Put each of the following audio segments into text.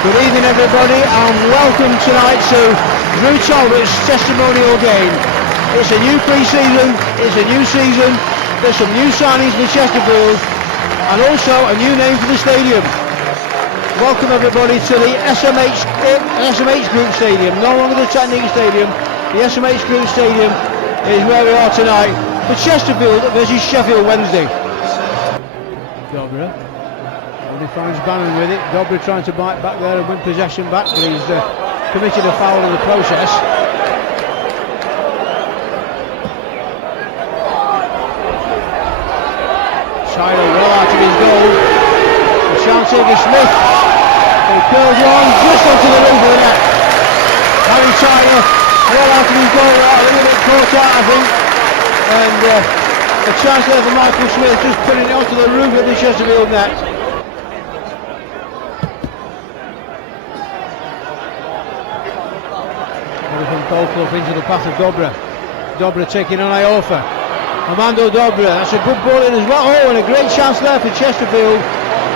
Good evening everybody and welcome tonight to Drew Talbot's testimonial game. It's a new pre-season, it's a new season, there's some new signings for Chesterfield and also a new name for the stadium. Welcome everybody to the SMH Group Stadium, no longer the Technique Stadium. The SMH Group Stadium is where we are tonight for Chesterfield versus Sheffield Wednesday. Dobra. He finds Bannon with it. Dobra trying to bite back there and win possession back, but he's committed a foul in the process. Tyler well out of his goal. A chance here for Smith. He curls one just onto the roof of the net. Harry Tyler well out of his goal, a little bit caught out I think. And a chance there for Michael Smith, just putting it onto the roof of the Chesterfield net. From Colclough into the path of Dobra. Dobra taking on Iorfa. Armando Dobra, that's a good ball in as well. Oh, and a great chance there for Chesterfield.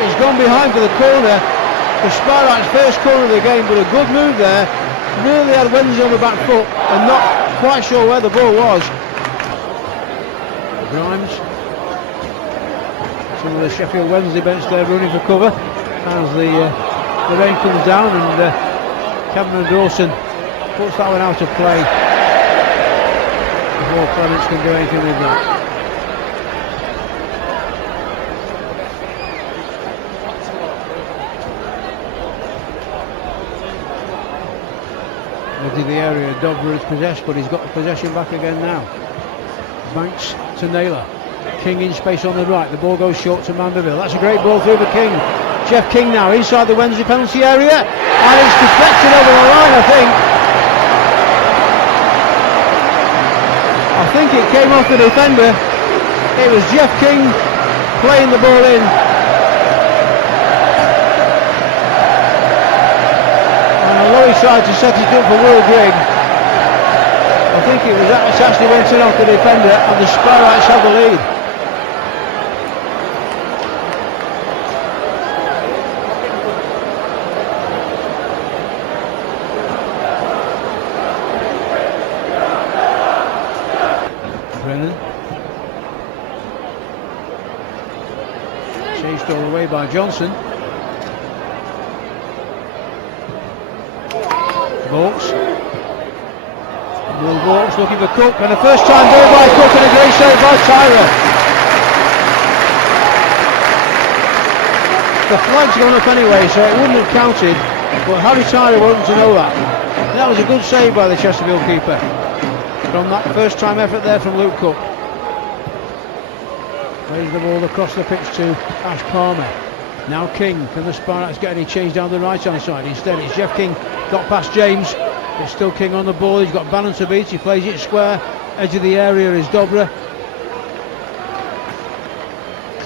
He's gone behind for the corner. The Sparrows' first corner of the game, but a good move there. Really had Wednesday on the back foot and not quite sure where the ball was. Grimes. Some of the Sheffield Wednesday bench there running for cover as the rain comes down, and Cameron Dawson puts that one out of play before Clements can do anything with that. Into the area, Dobra is possessed, but he's got the possession back again now. Banks to Naylor. King in space on the right, the ball goes short to Mandeville. That's a great ball through for King. Jeff King now inside the Wednesday penalty area, and it's deflected over the line I think it came off the defender. It was Jeff King playing the ball in. And although he tried to set it up for Will Grigg, I think it actually went in off the defender, and the Sparrows have the lead. Chased all the way by Johnson. Vokes. Will Vokes looking for Cook, and a first time ball by Cook and a great save by Tyra. The flag's gone up anyway, so it wouldn't have counted, but Harry Tyra wasn't to know that. And that was a good save by the Chesterfield keeper from that first time effort there from Luke Cook. Plays the ball across the pitch to Ash Palmer. Now King. Can the Spartans get any change down the right hand side? Instead it's Jeff King, got past James. It's still King on the ball. He's got Bannon to beat. He plays it square. Edge of the area is Dobra.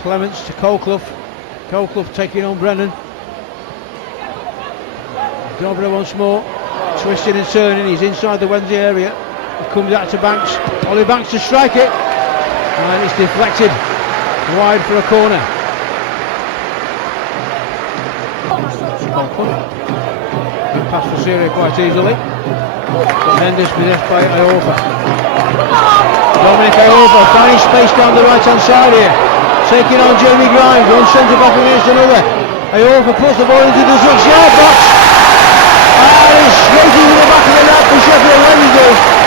Clements to Colclough. Colclough taking on Brennan. Dobra once more. Twisting and turning. He's inside the Wednesday area. He comes out to Banks. Ollie Banks to strike it. And it's deflected wide for a corner. Pass for Syria quite easily, but Henderson possessed by Iorfa. Dominic Iorfa finding space down the right hand side here, taking on Jamie Grimes, one centre back against another. Iorfa puts the ball into the 6-yard box, and it's straight into the back of the net for Sheffield Wednesday.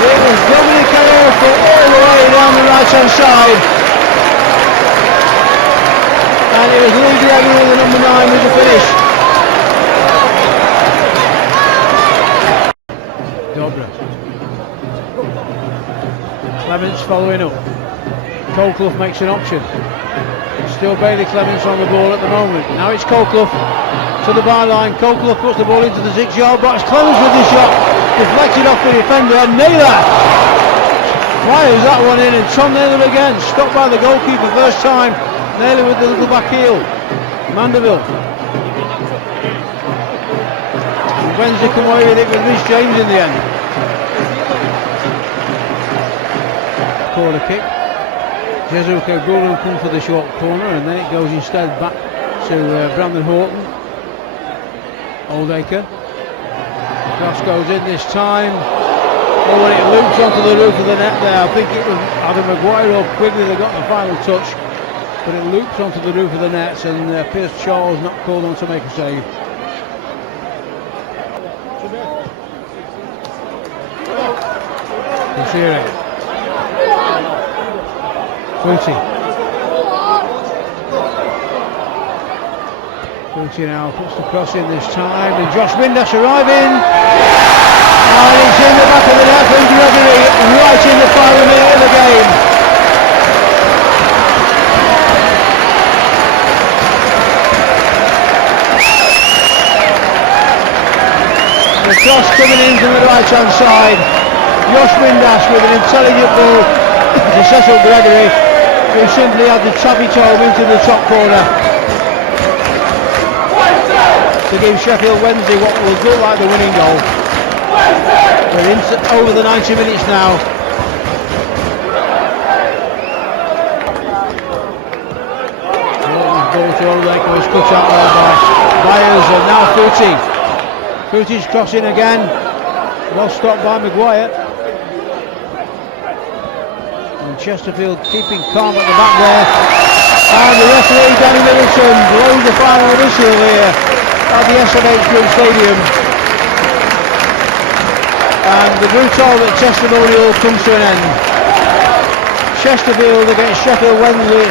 It was Dominic Iorfa all the way down the right hand side. And it was Lee Gregory with the number 9 with the finish. Dobra. Clements following up. Colclough makes an option. Still Bailey Clements on the ball at the moment. Now it's Colclough to the byline. Colclough puts the ball into the 6-yard box. Clements with the shot. Deflected off the defender. Naylor fires that one in, and Tom Naylor again. Stopped by the goalkeeper first time. Naylor with the little back heel. Mandeville. Wednesday come away with it with Rhys James in the end. Corner kick. Jesuka Guru come for the short corner, and then it goes instead back to Brandon Horton. Oldacre. Cross goes in this time. Oh, and it loops onto the roof of the net there. I think it was Adam Maguire or Quigley that got the final touch, but it loops onto the roof of the nets, and Pierce Charles not called on to make a save. Footy now puts the cross in this time, and Josh Windass arriving, and it's in the back of the net from Gregory, right in the final minute of the game. The cross coming in from the right hand side. Josh Windass with an intelligent ball to Cecil Gregory, who simply had the tappy toe into the top corner to give Sheffield Wednesday what will look like the winning goal. We're into over the 90 minutes now. Ball to Oldacre was cut out there by Byers, and now Footy. Footy's crossing again. Well stopped by Maguire. And Chesterfield keeping calm at the back there. And the referee, Danny Middleton, blows the final whistle here at the SMH Group Stadium. And the brutal testimonial comes to an end. Chesterfield against Sheffield Wednesday.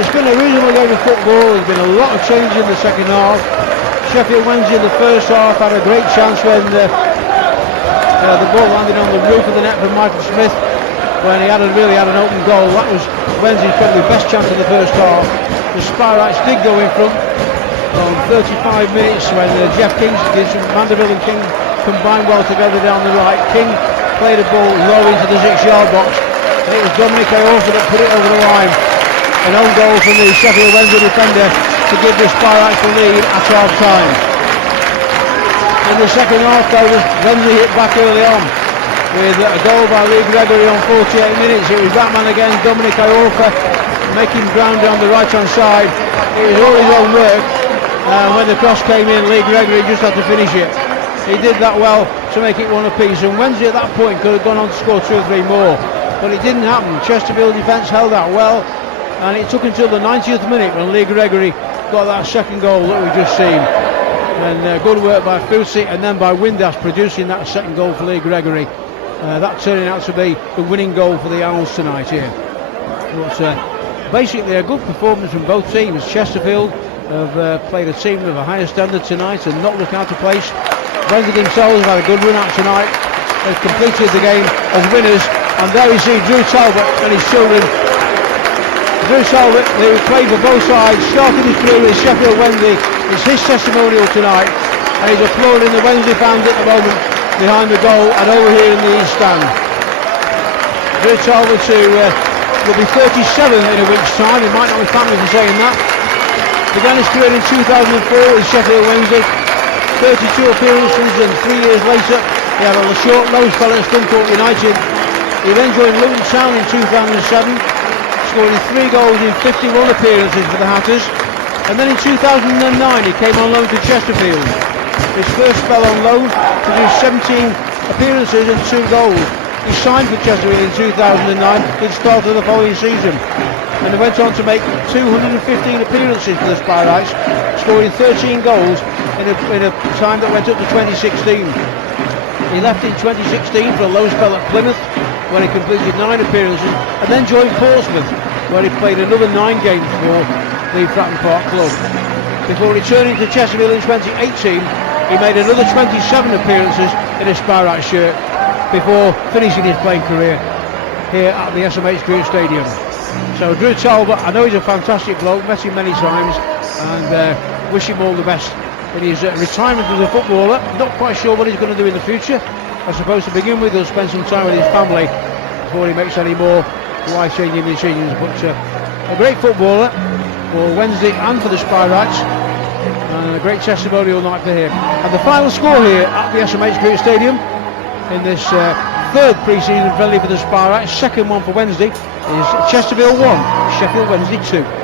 It's been a reasonable game of football. There's been a lot of change in the second half. Sheffield Wednesday in the first half had a great chance when the ball landed on the roof of the net from Michael Smith, when he really had an open goal. That was Wednesday's probably best chance in the first half. The Spirates did go in front on 35 minutes when Jeff King, Mandeville and King combined well together down the right. King played a ball low into the 6-yard box, and it was Dominic Aorta that put it over the line. An own goal from the Sheffield Wednesday defender to give the Spirates the lead at half time. In the second half though, Wednesday hit back early on with a goal by Lee Gregory on 48 minutes. It was that man again, Dominic Aorta, making ground down the right hand side. It was all his own work, and when the cross came in, Lee Gregory just had to finish it. He did that well to make it one apiece, and Wednesday at that point could have gone on to score 2 or 3 more, but it didn't happen. Chesterfield defence held out well, and it took until the 90th minute when Lee Gregory got that second goal that we just seen. And good work by Footy, and then by Windass producing that second goal for Lee Gregory. That turning out to be the winning goal for the Owls tonight here. But basically a good performance from both teams. Chesterfield have played a team of a higher standard tonight and not looked out of place. Wednesday themselves have had a good run out tonight. They've completed the game as winners, and there you see Drew Talbot and his children. Drew Talbot, who played for both sides, started his career with Sheffield Wednesday. It's his testimonial tonight, and he's applauding the Wednesday fans at the moment behind the goal and over here in the east stand. Drew Talbot, who will be 37 in a week's time. He might not be famous for saying that. Began his career in 2004 with Sheffield Wednesday. 32 appearances, and 3 years later he had a short loan spell at Scunthorpe United. He then joined Luton Town in 2007, scoring 3 goals in 51 appearances for the Hatters. And then in 2009 he came on loan to Chesterfield. His first spell on loan produced 17 appearances and 2 goals. He signed for Chesterfield in 2009 at the start of the following season, and he went on to make 215 appearances for the Spirates, scoring 13 goals in a time that went up to 2016. He left in 2016 for a loan spell at Plymouth, where he completed 9 appearances, and then joined Portsmouth, where he played another 9 games for the Fratton Park club. Before returning to Chesterfield in 2018, he made another 27 appearances in a Spirite shirt before finishing his playing career here at the SMH Group Stadium. So Drew Talbot, I know he's a fantastic bloke, met him many times, and wish him all the best in his retirement as a footballer. Not quite sure what he's going to do in the future. I suppose to begin with he'll spend some time with his family before he makes any more life-changing decisions. But a great footballer for Wednesday and for the Spirates, and a great testimonial night for him. And the final score here at the SMH Group Stadium in this third pre-season friendly for the Sparrats, second one for Wednesday is Chesterfield 1, Sheffield Wednesday 2.